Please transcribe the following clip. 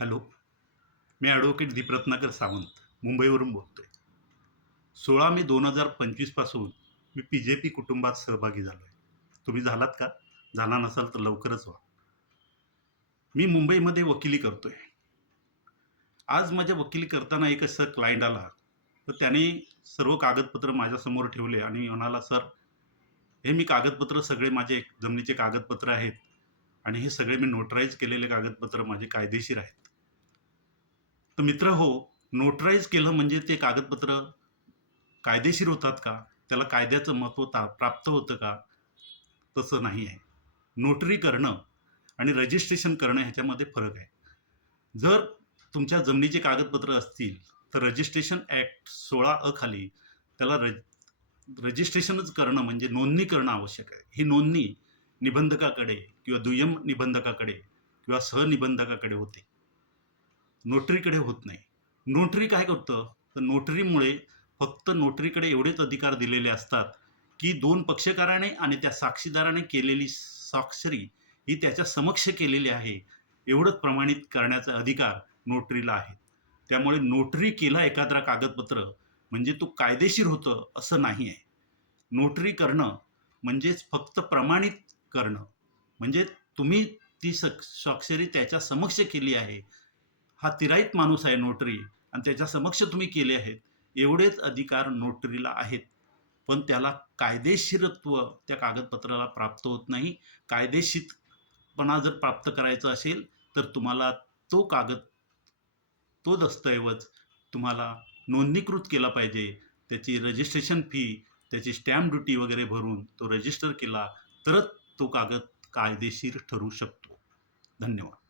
Hello. मी advocate दीपरत्नाकर Sawant मुंबईवरून बोलतो आहे. 16 मे 2025 पासून मी पी-जे-पी कुटुंबात सहभागी झालो आहे. तुम्ही झालात का? झाला नसाल तर लवकरच व्हा. मी मुंबईमध्ये वकिली करतोय. आज माझ्या वकिली करताना एक असा क्लायंट आला, तर त्याने सर्व कागदपत्र माझ्यासमोर ठेवले आणि म्हणाला, "सर, हे मी कागदपत्र सगळे माझे जमिनीचे कागदपत्र आहेत आणि हे सगळे मी नोटराईज केलेले कागदपत्र माझे कायदेशीर आहेत." तर मित्रहो, नोटराईज केलं म्हणजे ते कागदपत्र कायदेशीर होतात का? त्याला कायद्याचं महत्त्व प्राप्त होतं का? तसं नाही आहे. नोटरी करणं आणि रजिस्ट्रेशन करणं ह्याच्यामध्ये फरक आहे. जर तुमच्या जमिनीचे कागदपत्र असतील, तर रजिस्ट्रेशन ॲक्ट 16 खाली त्याला रजिस्ट्रेशनच करणं म्हणजे नोंदणी करणं आवश्यक आहे. ही नोंदणी निबंधकाकडे किंवा दुय्यम निबंधकाकडे किंवा सहनिबंधकाकडे होते. नोटरीकडे होत नाही. नोटरी काय करतं? तर नोटरीमुळे फक्त नोटरीकडे एवढेच अधिकार दिलेले असतात, की 2 पक्षकाराने आणि त्या साक्षीदाराने केलेली स्वाक्षरी ही त्याच्या समक्ष केलेली आहे, एवढंच प्रमाणित करण्याचा अधिकार नोटरीला आहे. त्यामुळे नोटरी केला एखादा कागदपत्र म्हणजे तो कायदेशीर होतं असं नाही आहे. नोटरी करणं म्हणजेच फक्त प्रमाणित करणं. म्हणजे तुम्ही ती स्वाक्षरी त्याच्या समक्ष केली आहे. हा तिराईत माणूस आहे नोटरी आणि त्याच्या समक्ष तुम्ही केले आहेत. एवढेच अधिकार नोटरीला आहेत. पण त्याला कायदेशीरत्व त्या कागदपत्राला प्राप्त होत नाही. कायदेशीरपणा जर प्राप्त करायचा असेल, तर तुम्हाला तो कागद, तो दस्तऐवज तुम्हाला नोंदणीकृत केला पाहिजे. त्याची रजिस्ट्रेशन फी, त्याची स्टॅम्प ड्युटी वगैरे भरून तो रजिस्टर केला, तरच तो कागद कायदेशीर ठरू शकतो. धन्यवाद.